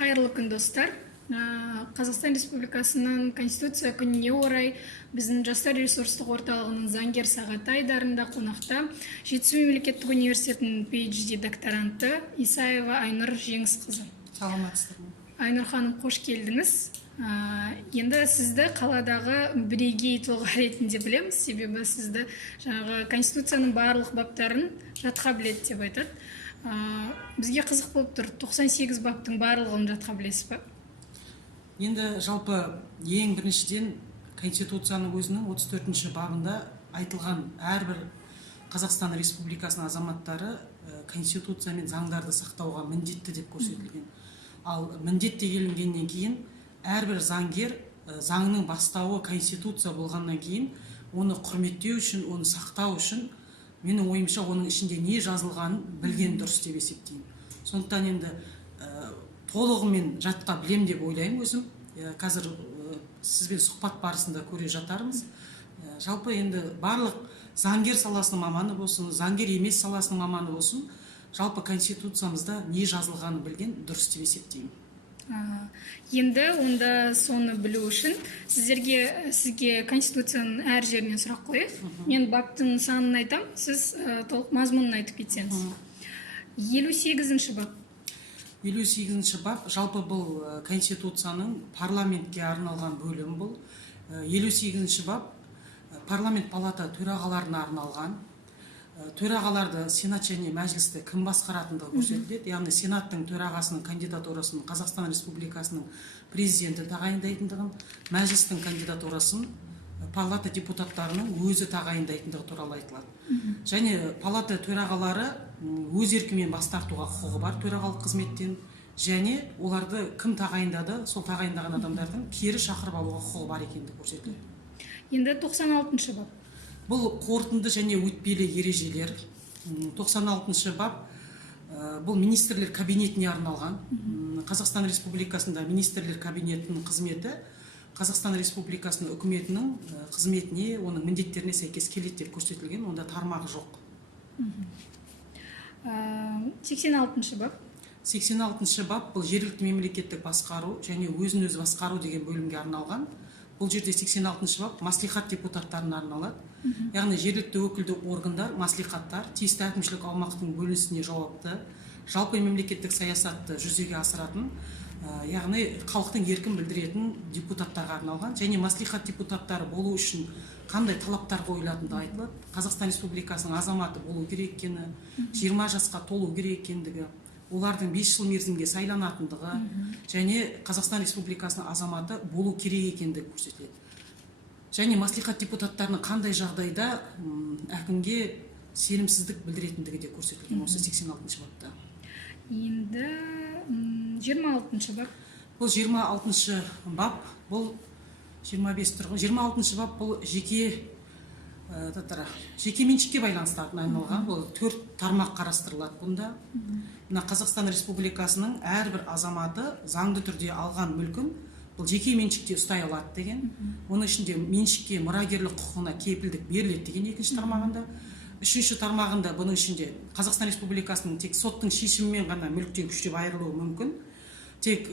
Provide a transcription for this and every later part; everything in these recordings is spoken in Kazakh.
Қайырлы күн, достар. Қазақстан Республикасының Конституция күніне орай біздің Жастар ресурстық орталығының заңгер сағаты айдарында қонақта Жетісу мемлекеттік университетінің PhD докторанты Исаева Айнұр Жеңісқызы. Саламатсыздар ма? Айнұр ханым, қош келдіңіз. Енді сізді қаладағы бірегей тұлға ретінде білеміз, себебі сізді жаңағы Конституцияның барлық баптарын жатқа біледі деп айтады. Бізге қызық болып тұр, 98 баптың барлығын жатқа білесіз ба? Енді жалпы ең біріншіден Конституцияның өзінің 34-ші бабында айтылған әрбір Қазақстан Республикасының азаматтары Конституция мен заңдарды сақтауға міндетті деп көрсетілген. Ал міндет делінгеннен кейін әрбір заңгер заңның бастауы Конституция болғаннан кейін оны құрметтеу үшін, оны сақтау үшін менің ойымша оның ішінде не жазылғанын білген дұрыс деп есептеймін. Сондықтан енді толығымен жатқа білем деп ойлаймын өзім. Қазір сізбен сұхбат барысында көре жатармыз. Жалпы енді барлық заңгер саласының маманы болсын, заңгер емес саласының маманы болсын, жалпы Конституциямызда не жазылғанын білген дұрыс деп есептеймін. Енді онда соны білу үшін сізге Конституцияның әр жерінен сұрақ қояйын. Мен баптың санын айтам, сіз толық мазмұнын айтып кетсеңіз. 58-ші бап. 58-ші бап жалпы бұл Конституцияның парламентке арналған бөлім бұл. 58-ші бап парламент палата төрағаларына арналған. Төрағаларды сенат және мәжілісті кім басқаратындығы көрсетіледі. Яғни сенаттың төрағасының кандидатурасын Қазақстан Республикасының президенті тағайындайтындығын, мәжілістің кандидатурасын палата депутаттарының өзі тағайындайтындығы туралы айтылады. Және палата төрағалары өз еркімен бас тартуға құқығы бар төрағалық қызметтен, және оларды кім тағайындады, сол тағайындаған адамдардың кері шақырып алуға құқығы бар екендігі көрсетіледі. Енді 96-ші бап. Бұл қорытынды және өтпелі ережелер. 96-шы бап бұл министрлер кабинетіне арналған. Қазақстан Республикасында министрлер кабинетінің қызметі Қазақстан Республикасының үкіметінің қызметіне, оның міндеттеріне сәйкес келеді деп көрсетілген, онда тармағы жоқ. 86-шы бап. 86-шы бап бұл жергілікті мемлекеттік басқару және өзін-өзі басқару деген бөлімге арналған. Бұл жерде 86-шы бап маслихат депутаттарына арналады. Яғни жергілікті өкілді органдар, маслихаттар тиісті әкімшілік аумақтың бөлінісіне жауапты, жалпы мемлекеттік саясатты жүзеге асыратын, яғни халықтың еркін білдіретін депутаттарға арналған. Және маслихат депутаттары болу үшін қандай талаптар қойылатындығы айтылады. Қазақстан Республикасының азаматы болу керек екені, 20 жасқа толу керек екендігі, олардың 5 жыл мерзімге сайланатындығы және Қазақстан Республикасының азаматы болу керек екендігі көрсетіледі. Және маслихат депутаттарының қандай жағдайда әкімге сенімсіздік білдіретіндігі де көрсетілген осы 86-шы бапта. Енді 26-шы бап. Бұл 26-шы бап, бұл 25 тұрғы. 26-шы бап бұл жеке меншікке байланысты арналған. Бұл 4 тармақ қарастырылады бұнда. Қазақстан Республикасының әрбір азаматы заңды түрде алған мүлкін бұл жеке меншікте ұстай алады деген. Оның ішінде меншікке мұрагерлік құқығына кепілдік беріледі деген екінші тармағында. Үшінші тармағында бұның ішінде Қазақстан Республикасының тек соттың шешімімен ғана мүліктен күштеп айырылуы мүмкін. Тек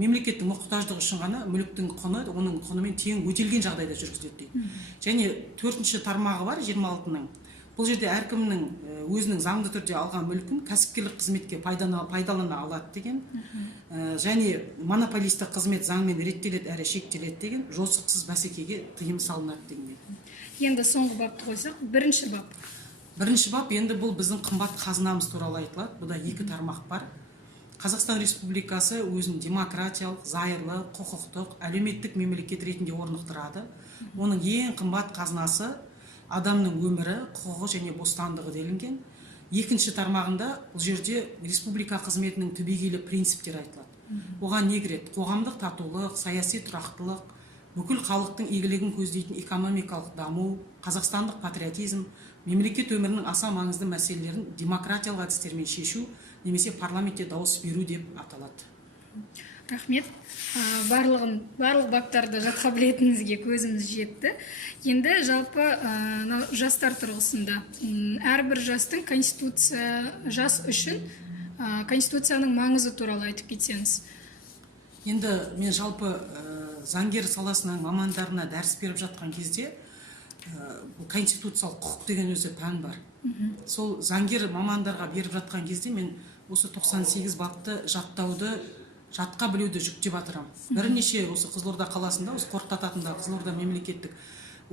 мемлекеттің мұқтаждығы үшін ғана мүліктің құны оның құнымен тең өтелген жағдайда жүргізіледі дейді. Және төртінші тармағы бар 26-ның. Бұл жерде әркімнің өзінің заңды түрде алған мүлкін кәсіпкерлік қызметке пайдалана алады деген. Және монополистік қызмет заңмен реттеледі әрі шектеледі деген, жосықсыз бәсекеге тыйым салынады деген. Енді соңғы бапты қойсақ, бірінші бап. Бірінші бап енді бұл біздің қымбат қазынамыз туралы айтылады. Бұда 2 тармақ бар. Қазақстан Республикасы өзін демократиялық, зайырлы, құқықтық, әлеуметтік мемлекет ретінде орнықтырады. Оның ең қымбат қазынасы адамның өмірі, құқығы және бостандығы делінген. Екінші тармағында бұл жерде республика қызметінің түбегейлі принциптері айтылады. Оған не кіреді? Қоғамдық татулық, саяси тұрақтылық, бүкіл халықтың игілігін көздейтін экономикалық даму, қазақстандық патриотизм, мемлекет өмірінің аса маңызды мәселелерін демократиялық әдістермен шешу немесе парламентте дауыс беру деп аталады. Рахмет. Барлық баптарды жатқа білетініңізге көзіміз жетті. Енді жалпы жастар тұрғысында әрбір жастың жас үшін конституцияның маңызы туралы айтып кетсеңіз. Енді мен жалпы заңгер саласының мамандарына дәріс беріп жатқан кезде бұл конституциялық құқық деген өзі пән бар. Сол заңгер мамандарға беріп жатқан кезде мен осы 98 бапты жатқа білуді жүктеп атырам. Бірнеше осы Қызылорда қаласында, осы Қорқыт атындағы Қызылорда мемлекеттік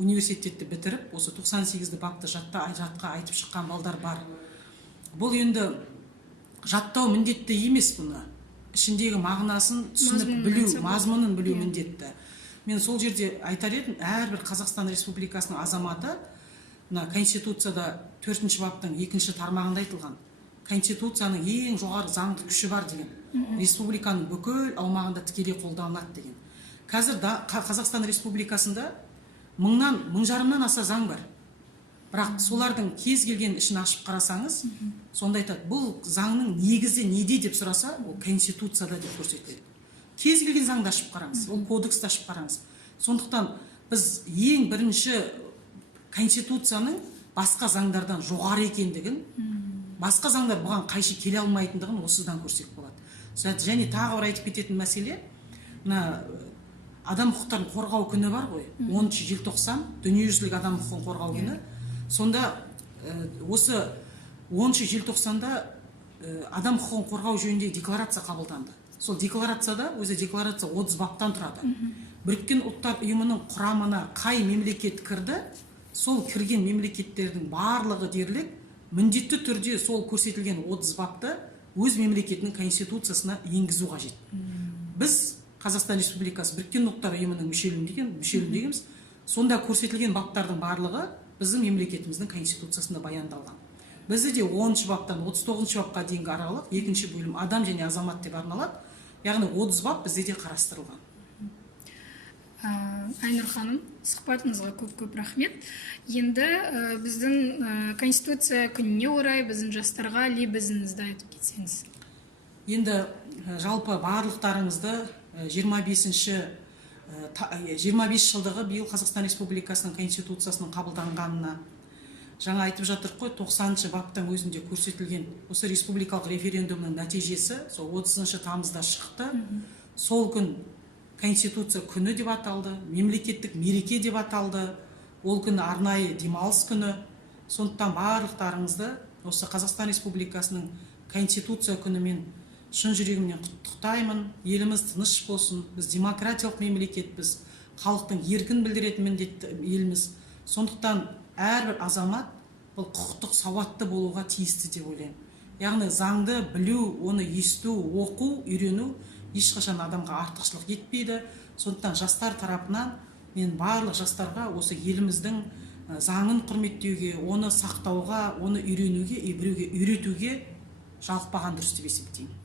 университетті бітіріп, осы 98 бапты жатқа айтып шыққан балдар бар. Бұл енді жаттау міндетті емес, бұны ішіндегі мағынасын түсініп білу, мазмұнын білу міндетті. Мен сол жерде айтар едім, әрбір Қазақстан Республикасының азаматы Конституцияда 4-ші баптың 2-ші тармағында айтылған. Конституцияның ең жоғары заңды күші бар деген. Республиканың бүкіл аумағында тікелей қолданылады деген. Қазір Қазақстан Республикасында 1000-1500-нан аса заң бар. Бірақ солардың кез келген ішін ашып қарасаңыз, сонда айтады, бұл заңның негізі неде деп сұраса, ол Конституцияда деп көрсетіледі. Кез келген заңды ашып қараңыз, ол кодексті ашып қараңыз. Сондықтан біз ең бірінші Конституцияның басқа заңдардан жоғары екендігін, басқа заңдар бұған қайшы келе алмайтындығын осыдан көрсек болады. Және тағы бір айтып кететін мәселе, адам құқықтарын қорғау күні бар ғой, 10 желтоқсан дүниежүзілік адам құқығын қорғау күні. Сонда осы 10 желтоқсанда адам құқығын қорғау жөніндегі декларация қабылданды. Сол декларацияда, өзі декларация 30 баптан тұрады. Біріккен ұлттар ұйымының құрамына қай мемлекет кірді, сол кірген мемлекеттердің барлығы дерлік міндетті түрде сол көрсетілген 30 бапты өз мемлекетінің конституциясына енгізу қажет. Біз Қазақстан Республикасы Біріккен ұлттар ұйымының мүшелігіміз, сонда көрсетілген баптардың барлығы біздің мемлекетіміздің конституциясында баяндалған. Бізді де 10-ші баптан 39-ші бапқа дейінгі аралық 2-ші бөлім адам және азамат деп арналады. Яғни 30 бап бізде де қарастырылған. Айнұр ханым, сұхбатыңызға көп рахмет. Енді біздің конституция күніне орай біздің жастарға лебізіңізді айтып кетсеңіз. Енді жалпы барлықтарыңызды 25 жылдығы биыл Қазақстан Республикасының конституциясының қабылданғанына, жаңа айтып жатыр қой, 90-шы баптың өзінде көрсетілген осы республикалық референдумның нәтижесі сол 30 тамызда шықты. Сол күн Конституция күні деп аталды, мемлекеттік мереке деп аталды, ол күні арнайы демалыс күні. Сондықтан барлықтарыңызды осы Қазақстан Республикасының Конституция күнімен шын жүрегімнен құттықтаймын. Еліміз тыныш болсын, біз демократиялық мемлекетпіз, халықтың еркін білдіретін міндетті еліміз. Сондықтан әрбір азамат бұл құқықтық сауатты болуға тиісті деп ойлаймын. Яғни заңды білу, оны есту, оқу, үйрену ешқашан адамға артықшылық етпейді. Сондықтан жастар тарапынан мен барлық жастарға осы еліміздің заңын құрметтеуге, оны сақтауға, оны үйренуге, біреуге үйретуге жалықпаған дұрыс деп есептеймін.